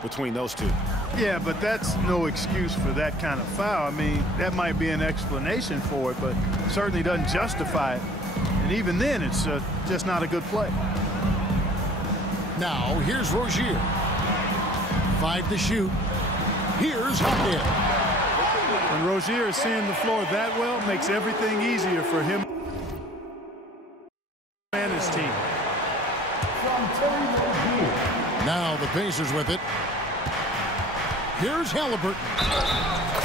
between those two. Yeah, but that's no excuse for that kind of foul. I mean, that might be an explanation for it, but certainly doesn't justify it. And even then, it's just not a good play. Now, here's Rozier. 5 to shoot. Here's Hawkins. When Rozier is seeing the floor that well, makes everything easier for him and his team. Now the Pacers with it. Here's Halliburton.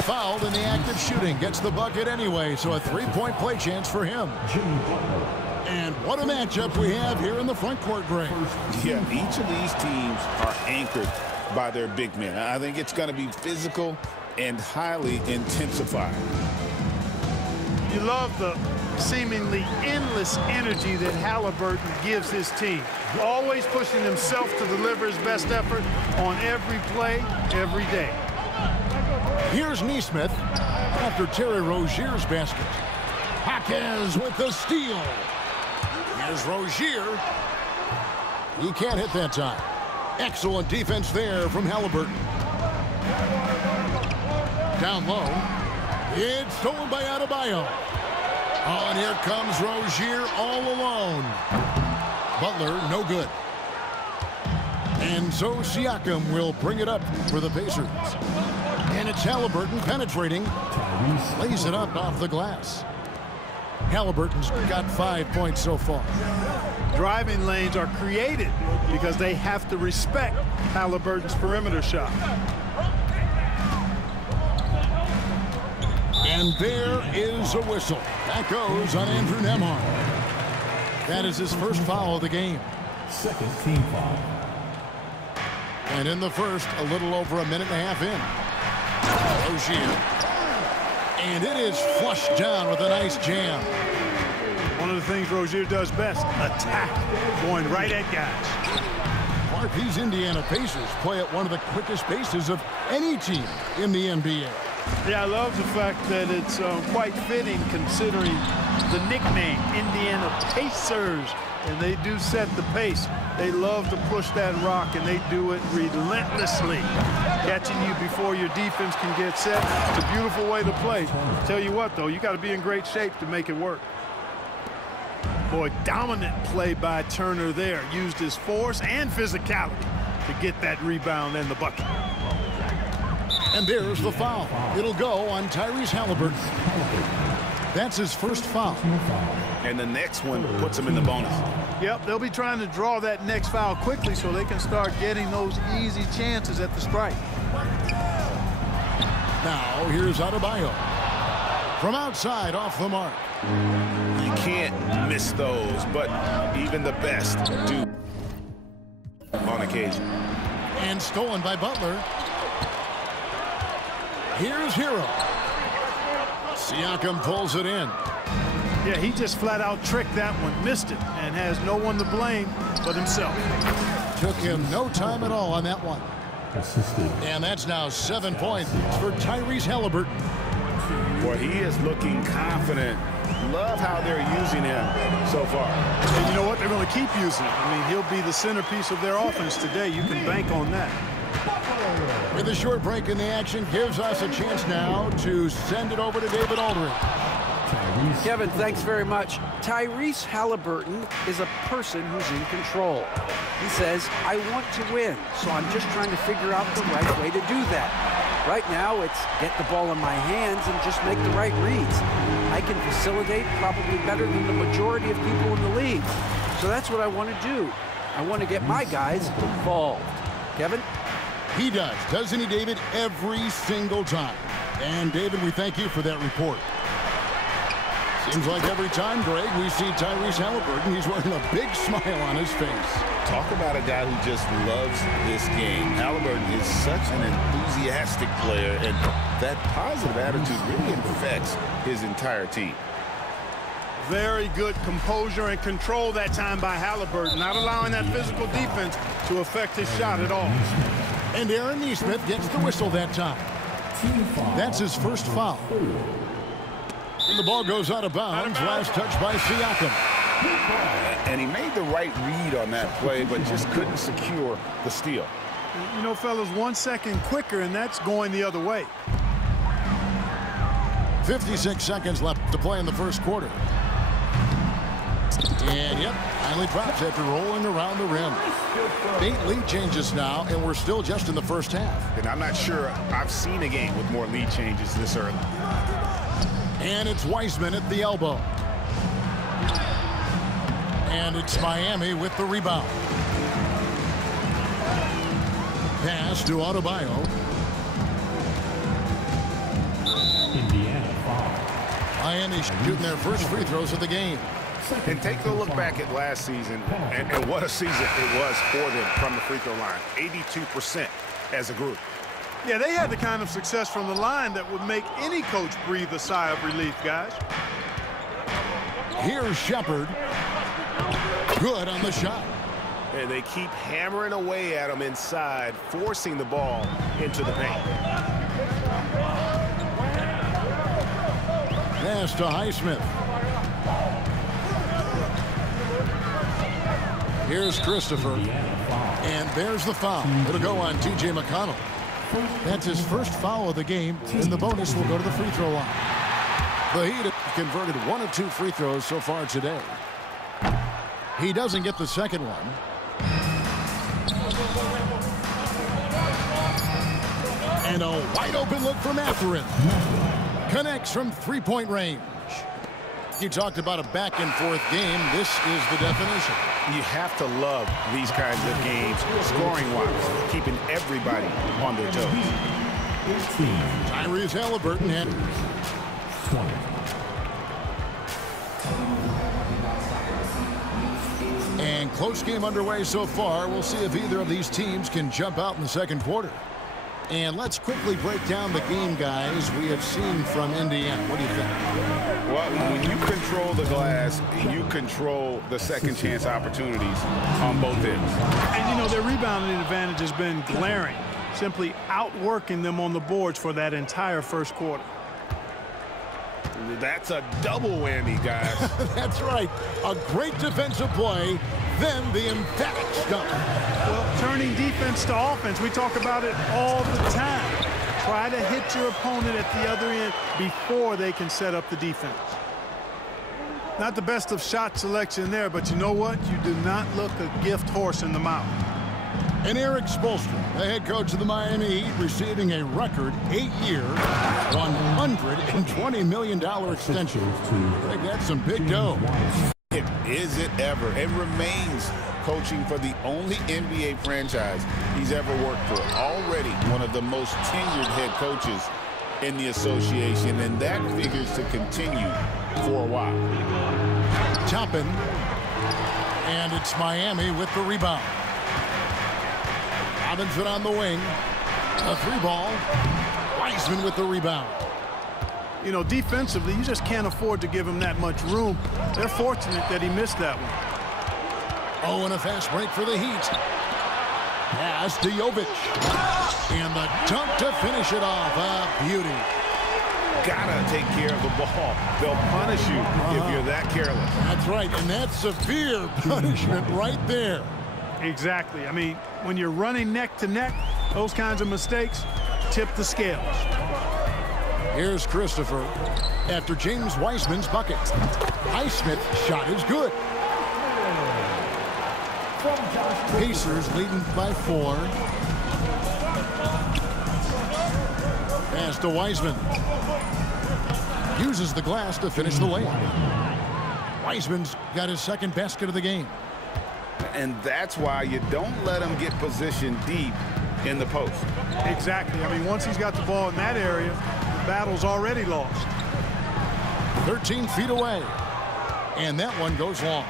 Fouled in the act of shooting. Gets the bucket anyway, so a three-point play chance for him. And what a matchup we have here in the front court, Greg. Yeah, each of these teams are anchored by their big men. I think it's going to be physical and highly intensified. You love the seemingly endless energy that Halliburton gives his team. Always pushing himself to deliver his best effort on every play, every day. Here's Nesmith after Terry Rozier's basket. Hawkins with the steal. Here's Rozier. He can't hit that time. Excellent defense there from Halliburton. Down low. It's stolen by Adebayo. Oh, and here comes Rozier all alone. Butler, no good. And so Siakam will bring it up for the Pacers. And it's Halliburton penetrating. Lays it up off the glass. Halliburton's got 5 points so far. Driving lanes are created because they have to respect Halliburton's perimeter shot. And there is a whistle. That goes on Andrew Nembhard. That is his first foul of the game. Second team foul. And in the first, a little over a minute and a half in. Rozier. And it is flushed down with a nice jam. One of the things Rozier does best, attack, going right at guys. Mark, these Indiana Pacers play at one of the quickest paces of any team in the NBA. Yeah, I love the fact that it's quite fitting considering the nickname, Indiana Pacers. And they do set the pace. They love to push that rock, and they do it relentlessly. Catching you before your defense can get set. It's a beautiful way to play. Tell you what, though, you got to be in great shape to make it work. Boy, dominant play by Turner there. Used his force and physicality to get that rebound and the bucket. And there's the foul. It'll go on Tyrese Halliburton. That's his first foul. And the next one puts him in the bonus. Yep, they'll be trying to draw that next foul quickly so they can start getting those easy chances at the strike. Now, here's Adebayo. From outside, off the mark. You can't miss those, but even the best do on occasion. And stolen by Butler. Here's Hero. Siakam pulls it in. Yeah, he just flat out tricked that one, missed it, and has no one to blame but himself. Took him no time at all on that one. Assisted. And that's now 7 points for Tyrese Halliburton. Boy, he is looking confident. Love how they're using him so far. And you know what? They're going to keep using him. I mean, he'll be the centerpiece of their offense today. You can bank on that. With a short break in the action, gives us a chance now to send it over to David Aldridge. Kevin, thanks very much. Tyrese Halliburton is a person who's in control. He says, I want to win, so I'm just trying to figure out the right way to do that. Right now, it's get the ball in my hands and just make the right reads. I can facilitate probably better than the majority of people in the league. So that's what I want to do. I want to get my guys involved. Kevin? He does, doesn't he, David? Every single time. And, David, we thank you for that report. Seems like every time, Greg, we see Tyrese Halliburton, he's wearing a big smile on his face. Talk about a guy who just loves this game. Halliburton is such an enthusiastic player, and that positive attitude really affects his entire team. Very good composure and control that time by Halliburton, not allowing that physical defense to affect his shot at all. And Aaron Nesmith gets the whistle that time. That's his first foul. And the ball goes out of bounds. Last touch by Siakam. And he made the right read on that play, but just couldn't secure the steal. You know, fellas, 1 second quicker, and that's going the other way. 56 seconds left to play in the first quarter. And, yep, finally drops after rolling around the rim. 8 lead changes now, and we're still just in the first half. And I'm not sure I've seen a game with more lead changes this early. And it's Wiseman at the elbow. And it's Miami with the rebound. Pass to Adebayo. Indiana foul. Miami shooting their first free throws of the game. And take a look back at last season and what a season it was for them from the free throw line. 82% as a group. Yeah, they had the kind of success from the line that would make any coach breathe a sigh of relief, guys. Here's Shepard. Good on the shot. And they keep hammering away at them inside, forcing the ball into the paint. Pass to Highsmith. Here's Christopher. And there's the foul. It'll go on T.J. McConnell. That's his first foul of the game, and the bonus will go to the free throw line. The Heat have converted 1 of 2 free throws so far today. He doesn't get the second one. And a wide open look for Mathurin. Connects from three-point range. You talked about a back-and-forth game. This is the definition. You have to love these kinds of games, scoring-wise, keeping everybody on their toes. Tyrese Halliburton and 20. And close game underway so far. We'll see if either of these teams can jump out in the second quarter. And let's quickly break down the game, guys, we have seen from Indiana. What do you think? Well, when you control the glass, you control the second chance opportunities on both ends. And, you know, their rebounding advantage has been glaring, simply outworking them on the boards for that entire first quarter. That's a double whammy, guys. That's right. A great defensive play, then the emphatic stuff. Well, turning defense to offense, we talk about it all the time. Try to hit your opponent at the other end before they can set up the defense. Not the best of shot selection there, but you know what? You do not look a gift horse in the mouth. And Eric Spoelstra, the head coach of the Miami Heat, receiving a record 8-year, $120 million extension. I think that's some big dough. Is it ever? It remains coaching for the only NBA franchise he's ever worked for. Already one of the most tenured head coaches in the association, and that figures to continue for a while. Toppin, and it's Miami with the rebound. Robinson on the wing. A 3-ball. Wiseman with the rebound. You know, defensively, you just can't afford to give him that much room. They're fortunate that he missed that one. Oh, and a fast break for the Heat. Pass to Jovic. And the dunk to finish it off. A beauty. Gotta take care of the ball. They'll punish you if you're that careless. That's right, and that's severe punishment right there. Exactly. I mean, when you're running neck to neck, those kinds of mistakes tip the scales. Here's Christopher after James Wiseman's bucket. Highsmith's shot is good. Pacers leading by 4. Pass to Wiseman. Uses the glass to finish the layup. Wiseman's got his second basket of the game. And that's why you don't let him get positioned deep in the post. Exactly. I mean, once he's got the ball in that area, the battle's already lost. 13 feet away. And that one goes long.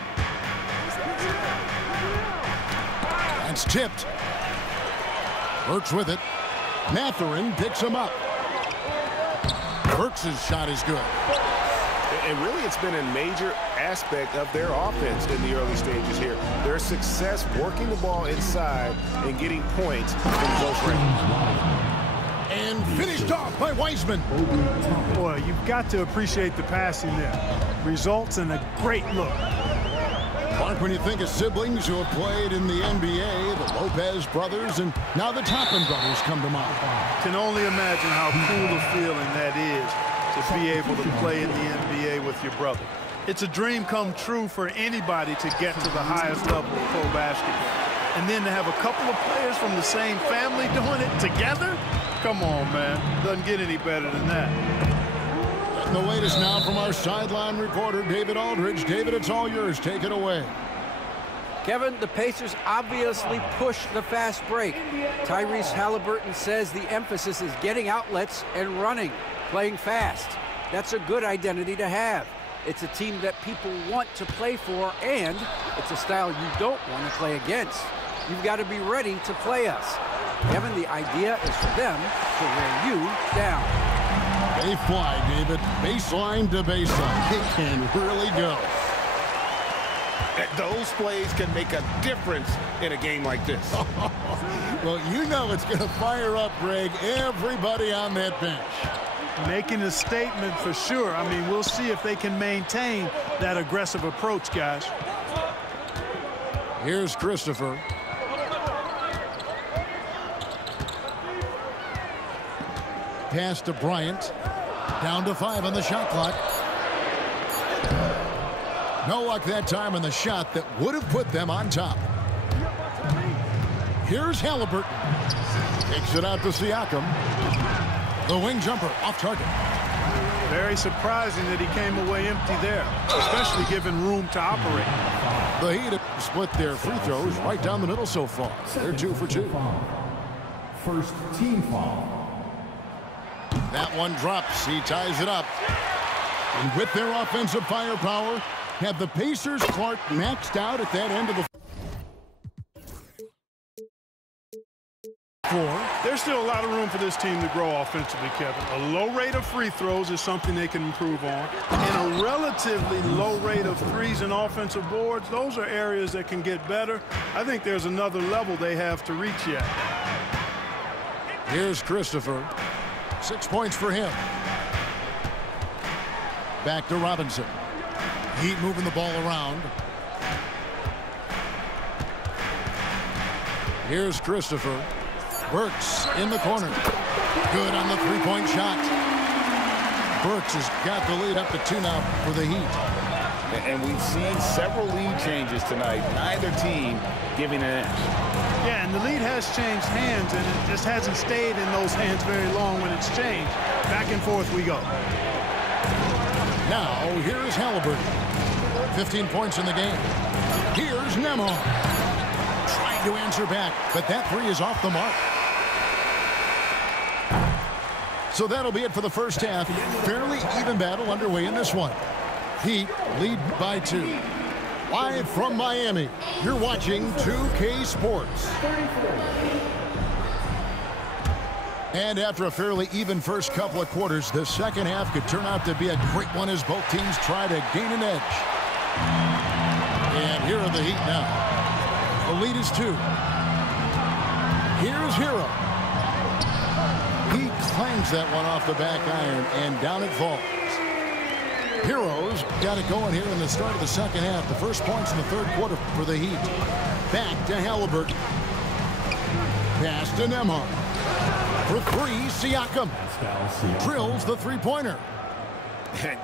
That's tipped. Burks with it. Mathurin picks him up. Burks' shot is good. And really, it's been a major aspect of their offense in the early stages here. Their success working the ball inside and getting points in close range. And finished off by Wiseman. Boy, you've got to appreciate the passing there. Results in a great look. Mark, when you think of siblings who have played in the NBA, the Lopez brothers, and now the Toppin brothers come to mind. Can only imagine how cool a feeling that is to be able to play in the NBA with your brother. It's a dream come true for anybody to get to the highest level of pro basketball. And then to have a couple of players from the same family doing it together? Come on, man. Doesn't get any better than that. And the latest now from our sideline reporter, David Aldridge. David, it's all yours. Take it away. Kevin, the Pacers obviously push the fast break. Tyrese Haliburton says the emphasis is getting outlets and running, playing fast. That's a good identity to have. It's a team that people want to play for, and it's a style you don't want to play against. You've got to be ready to play us. Kevin, the idea is for them to wear you down. They fly, David. Baseline to baseline. It can really go. Those plays can make a difference in a game like this. Well, you know it's going to fire up, Greg, everybody on that bench. Making a statement for sure. I mean, we'll see if they can maintain that aggressive approach, guys. Here's Christopher. Pass to Bryant. Down to 5 on the shot clock. No luck that time on the shot that would have put them on top. Here's Haliburton. Takes it out to Siakam. The wing jumper off target. Very surprising that he came away empty there, especially given room to operate. The Heat have split their free throws right down the middle so far. They're 2 for 2. First team foul. That one drops. He ties it up. And with their offensive firepower, have the Pacers Clark maxed out at that end of the floor. There's still a lot of room for this team to grow offensively, Kevin. A low rate of free throws is something they can improve on. And a relatively low rate of threes and offensive boards, those are areas that can get better. I think there's another level they have to reach yet. Here's Christopher. 6 points for him. Back to Robinson. Heat moving the ball around. Here's Christopher. Burks in the corner. Good on the three-point shot. Burks has got the lead up to 2 now for the Heat. And we've seen several lead changes tonight. Neither team giving an edge. Yeah, and the lead has changed hands, and it just hasn't stayed in those hands very long when it's changed. Back and forth we go. Now, here's Haliburton. 15 points in the game. Here's Nembhard. Trying to answer back, but that 3 is off the mark. So that'll be it for the first half. Fairly even battle underway in this one. Heat lead by 2. Live from Miami, you're watching 2K Sports. And after a fairly even first couple of quarters, the second half could turn out to be a great one as both teams try to gain an edge. And here are the Heat now. The lead is 2. Here's Hero. He clangs that one off the back iron, and down it falls. Heroes got it going here in the start of the second half. The first points in the third quarter for the Heat. Back to Haliburton. Pass to Nembhard. For 3, Siakam. Drills the three-pointer.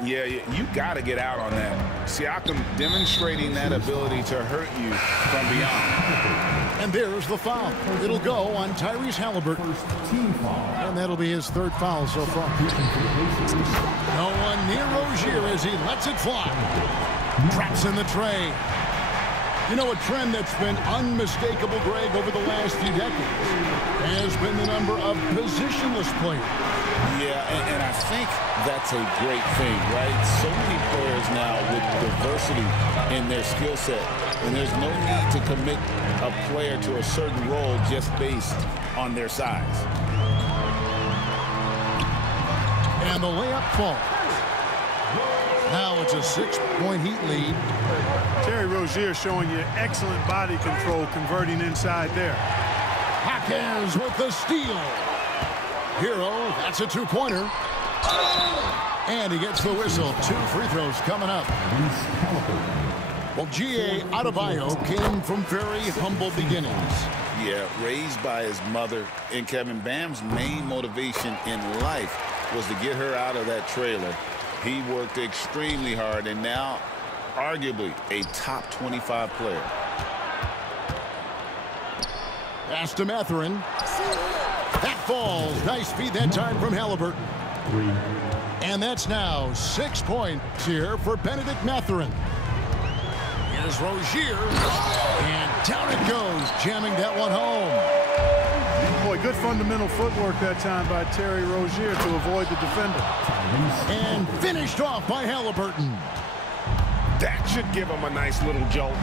Yeah, you got to get out on that. Siakam demonstrating that ability to hurt you from beyond. And there's the foul. It'll go on Tyrese Haliburton. And that'll be his 3rd foul so far. No one near Rozier as he lets it fly. Traps in the tray. You know, a trend that's been unmistakable, Greg, over the last few decades has been the number of positionless players. Yeah, and I think that's a great thing, right? So many players now with diversity in their skill set, and there's no need to commit a player to a certain role just based on their size. And the layup falls. Now it's a 6-point Heat lead. Terry Rozier showing you excellent body control, converting inside there. Hawkins with the steal. Hero, that's a 2-pointer. And he gets the whistle. 2 free throws coming up. Well, G.A. Adebayo came from very humble beginnings. Yeah, raised by his mother. And Kevin, Bam's main motivation in life was to get her out of that trailer. He worked extremely hard and now arguably a top 25 player. Pass to Mathurin. That falls. Nice feed that time from Haliburton. And that's now 6 points here for Bennedict Mathurin. Here's Rozier. And down it goes, jamming that one home. Boy, good fundamental footwork that time by Terry Rozier to avoid the defender. And finished off by Haliburton. That should give them a nice little jolt.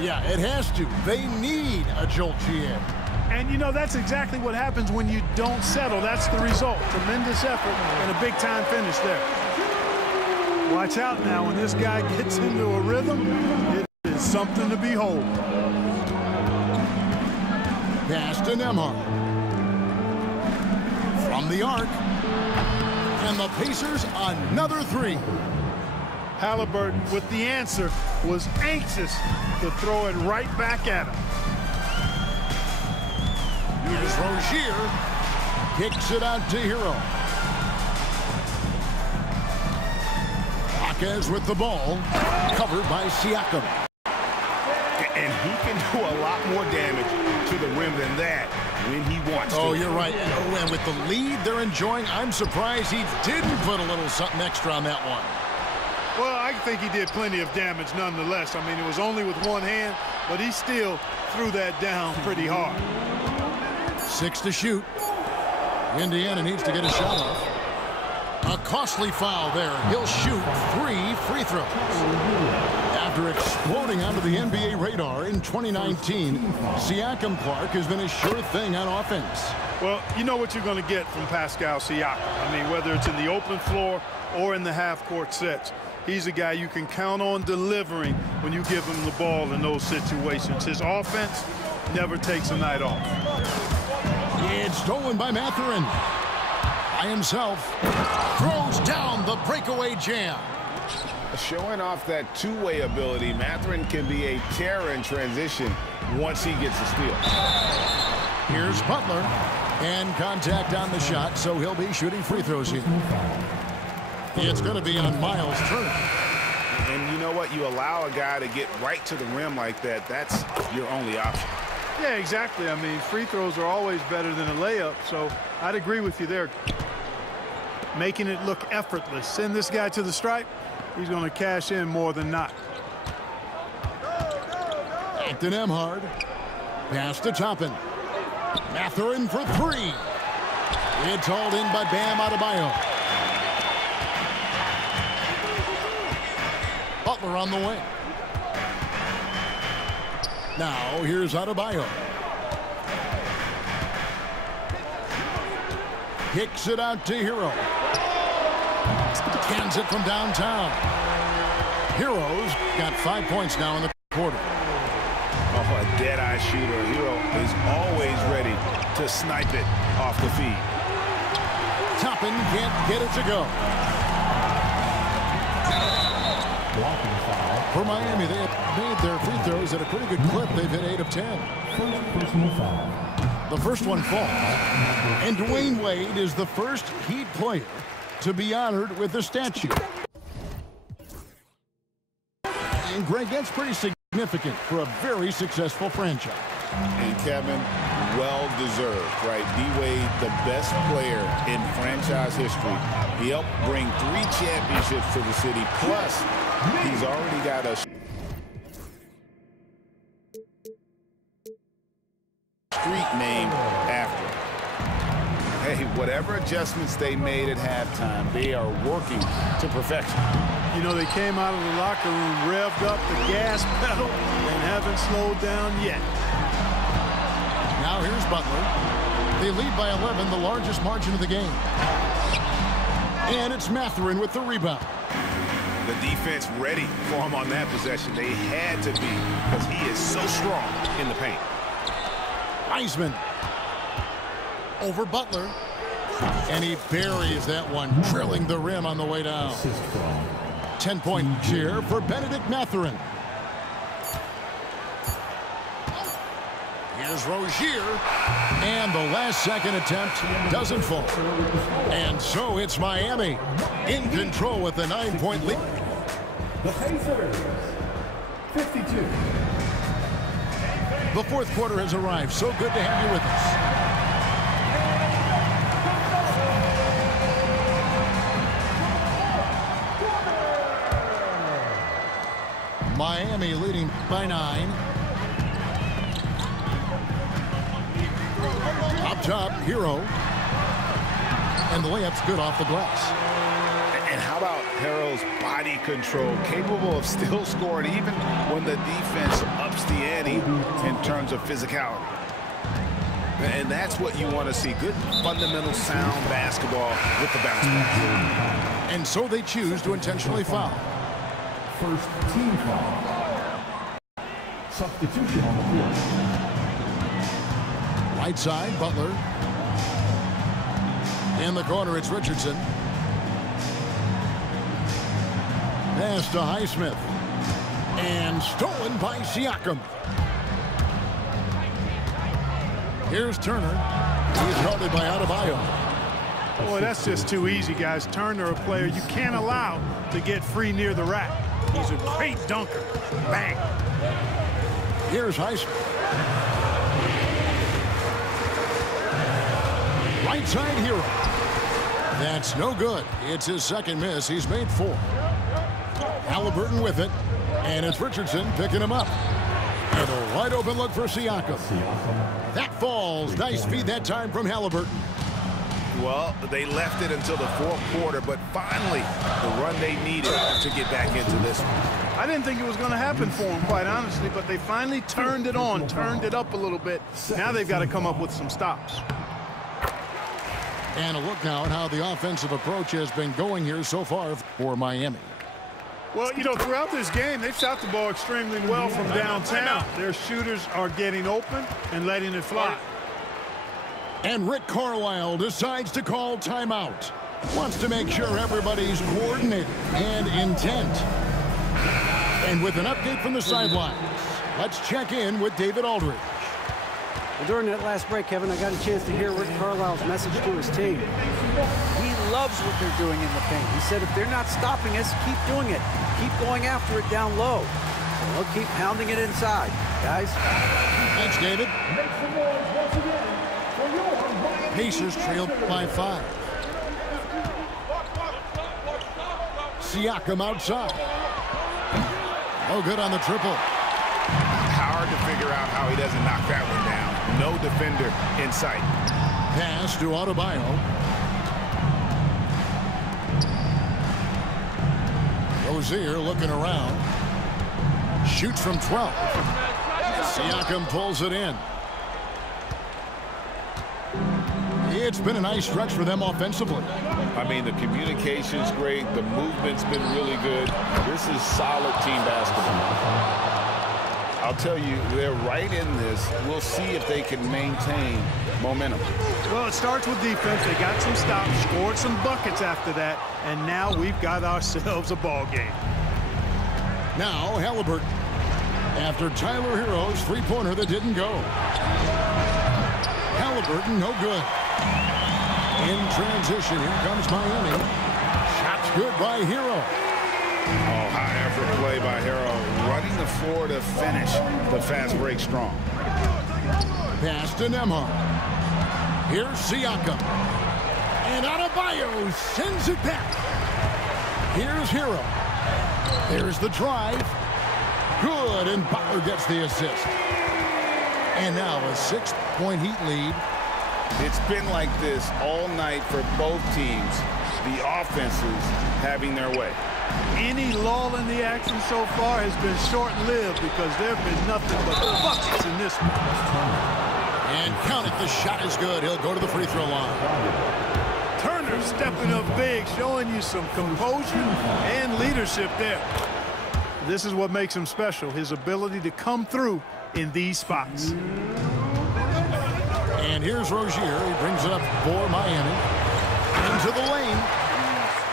Yeah, it has to. They need a jolt, GM. And, you know, that's exactly what happens when you don't settle. That's the result. Tremendous effort and a big-time finish there. Watch out now. When this guy gets into a rhythm, it is something to behold. Pass to Nembhard. From the arc. And the Pacers another three. Haliburton, with the answer, was anxious to throw it right back at him. Here's Rozier. Kicks it out to Hero. Jaquez with the ball. Covered by Siakam. And he can do a lot more damage to the rim than that when he wants to. Oh, you're right. And with the lead they're enjoying, I'm surprised he didn't put a little something extra on that one. Well, I think he did plenty of damage nonetheless. I mean, it was only with one hand, but he still threw that down pretty hard. 6 to shoot. Indiana needs to get a shot off. A costly foul there. He'll shoot 3 free throws. After exploding onto the NBA radar in 2019, Siakam Clark has been a sure thing on offense. Well, you know what you're going to get from Pascal Siakam. I mean, whether it's in the open floor or in the half-court sets. He's a guy you can count on delivering when you give him the ball in those situations. His offense never takes a night off. It's stolen by Mathurin. By himself. Throws down the breakaway jam. Showing off that two-way ability, Mathurin can be a terror in transition once he gets a steal. Here's Butler. And contact on the shot, so he'll be shooting free throws here. It's going to be on Miles' turn. And you know what? You allow a guy to get right to the rim like that. That's your only option. Yeah, exactly. I mean, free throws are always better than a layup, so I'd agree with you there. Making it look effortless. Send this guy to the stripe. He's going to cash in more than not. Back to Nembhard. Pass to Toppin. Mathurin for 3. It's hauled in by Bam Adebayo. Butler on the way. Now here's Adebayo. Kicks it out to Hero. Cans it from downtown. Hero's got 5 points now in the quarter. Oh, a dead-eye shooter. Hero is always ready to snipe it off the feed. Toppin can't get it to go. For Miami, they have made their free throws at a pretty good clip. They've hit 8 of 10. The first one falls. And Dwayne Wade is the first Heat player to be honored with a statue. And Greg, that's pretty significant for a very successful franchise. And Kevin, well-deserved, right? D-Wade, the best player in franchise history. He helped bring 3 championships to the city. Plus, he's already got a street named after him. Hey, whatever adjustments they made at halftime, they are working to perfection. You know, they came out of the locker room, revved up the gas pedal, and haven't slowed down yet. Now here's Butler. They lead by 11, the largest margin of the game. And it's Mathurin with the rebound. The defense ready for him on that possession. They had to be, because he is so strong in the paint. Wiseman over Butler. And he buries that one, drilling the rim on the way down. 10 points here for Bennedict Mathurin. Here's Rozier. And the last-second attempt doesn't fall. And so it's Miami in control with the 9-point lead. The Pacers, 52. The fourth quarter has arrived. So good to have you with us. Miami leading by 9. Up top, Hero. And the layup's good off the glass. And how about Harrell's body control, capable of still scoring even when the defense ups the ante in terms of physicality. And that's what you want to see. Good, fundamental, sound basketball with the bounce back. And so they choose to intentionally foul. First team foul. Substitution on the court. Right side, Butler. In the corner, it's Richardson. Pass to Highsmith. And stolen by Siakam. Here's Turner. He's guarded by Adebayo. Boy, that's just too easy, guys. Turner, a player you can't allow to get free near the rack. He's a great dunker. Bang. Here's Highsmith. Right side, Hero. That's no good. It's his second miss. He's made 4. Halliburton with it. And it's Richardson picking him up. And a wide open look for Siakam. That falls. Nice feed that time from Halliburton. Well, they left it until the fourth quarter, but finally the run they needed to get back into this one. I didn't think it was going to happen for them, quite honestly, but they finally turned it on, turned it up a little bit. Now they've got to come up with some stops. And a look now at how the offensive approach has been going here so far for Miami. Well, you know, throughout this game, they've shot the ball extremely well from downtown. Their shooters are getting open and letting it fly. And Rick Carlisle decides to call timeout. Wants to make sure everybody's coordinated and intent. And with an update from the sidelines, let's check in with David Aldridge. Well, during that last break, Kevin, I got a chance to hear Rick Carlisle's message to his team. He loves what they're doing in the paint. He said if they're not stopping us, keep doing it. Keep going after it down low. And they'll keep pounding it inside, guys. Thanks, David. Pacers trail by 5. Siakam outside. Oh, good on the triple. Hard to figure out how he doesn't knock that one down. No defender in sight. Pass to Adebayo. Rozier looking around. Shoots from 12. Siakam pulls it in. It's been a nice stretch for them offensively. I mean, the communication's great. The movement's been really good. This is solid team basketball. I'll tell you, they're right in this. We'll see if they can maintain momentum. Well, it starts with defense. They got some stops, scored some buckets after that, and now we've got ourselves a ball game. Now Halliburton. After Tyler Hero's three-pointer that didn't go. Halliburton, no good. In transition, here comes Miami. Shots good by Hero. Oh, high effort play by Hero. Running the floor to finish the fast break strong. Pass to Nembhard. Here's Siakam. And Adebayo sends it back. Here's Hero. There's the drive. Good, and Butler gets the assist. And now a 6-point Heat lead. It's been like this all night for both teams. The offenses having their way. Any lull in the action so far has been short-lived because there have been nothing but buckets in this one. And count it, the shot is good. He'll go to the free throw line. Turner stepping up big, showing you some composure and leadership there. This is what makes him special, his ability to come through in these spots. And here's Rozier. He brings it up for Miami. Into the lane.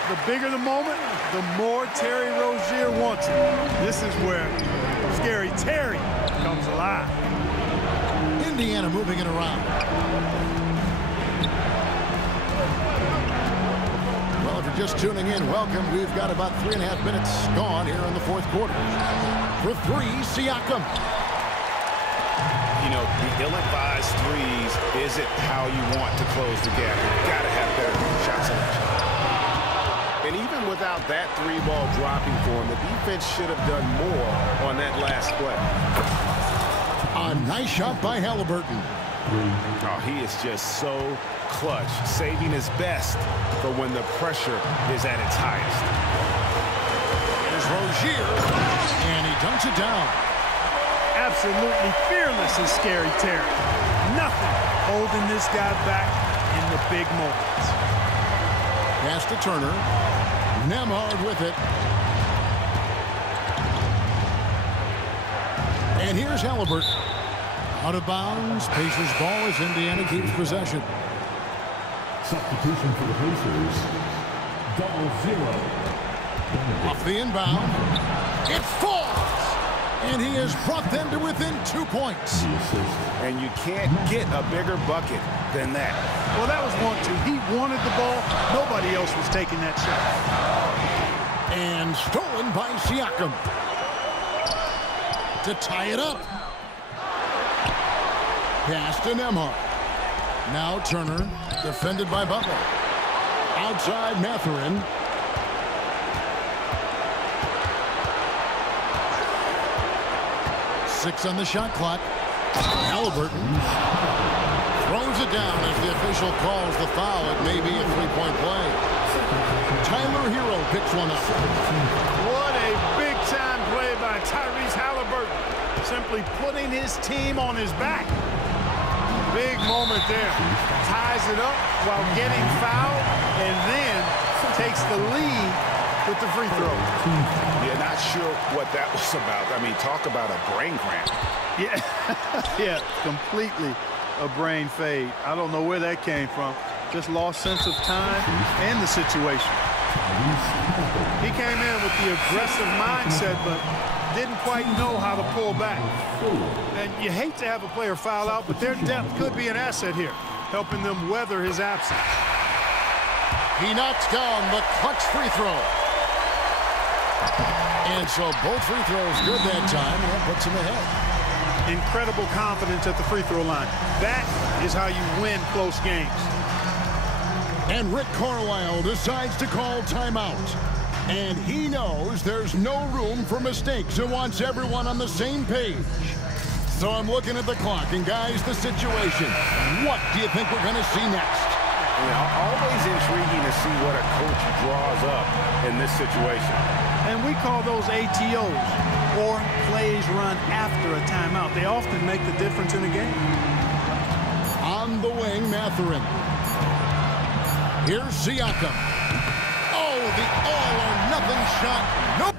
The bigger the moment, the more Terry Rozier wants it. This is where Scary Terry comes alive. Indiana moving it around. Well, if you're just tuning in, welcome. We've got about 3.5 minutes gone here in the fourth quarter. For three, Siakam. You know, the ill-advised threes isn't how you want to close the gap. You've got to have better shot selection. And even without that three ball dropping for him, the defense should have done more on that last play. A nice shot by Halliburton. Oh, he is just so clutch, saving his best for when the pressure is at its highest. Here's Rozier, and he dunks it down. Absolutely fearless is Scary Terry. Nothing holding this guy back in the big moments. Pass to Turner. Nembhard with it. And here's Halliburton. Out of bounds. Pacers ball as Indiana keeps possession. Substitution for the Pacers. 0-0. Off the inbound. It falls. And he has brought them to within 2 points. And you can't get a bigger bucket than that. Well, that was 1-2. He wanted the ball. Nobody else was taking that shot. And stolen by Siakam. To tie it up. Pass to Nembhard. Now Turner, defended by Butler. Outside Mathurin. Six on the shot clock. Halliburton throws it down as the official calls the foul. It may be a three-point play. Tyler Hero picks one up. What a big-time play by Tyrese Halliburton. Simply putting his team on his back. Big moment there. Ties it up while getting fouled and then takes the lead with the free throw. Yeah, not sure what that was about. I mean, talk about a brain cramp. Yeah, yeah, completely a brain fade. I don't know where that came from. Just lost sense of time and the situation. He came in with the aggressive mindset, but didn't quite know how to pull back. And you hate to have a player foul out, but their depth could be an asset here, helping them weather his absence. He knocks down the clutch free throw. And so both free throws good that time, and that puts him ahead. Incredible confidence at the free throw line. That is how you win close games. And Rick Carlisle decides to call timeout. And he knows there's no room for mistakes and wants everyone on the same page. So I'm looking at the clock, and guys, the situation. What do you think we're going to see next? You know, always intriguing to see what a coach draws up in this situation. And we call those ATOs, or plays run after a timeout. They often make the difference in a game. On the wing, Mathurin. Here's Siakam. Oh, the all-or-nothing shot. Nope.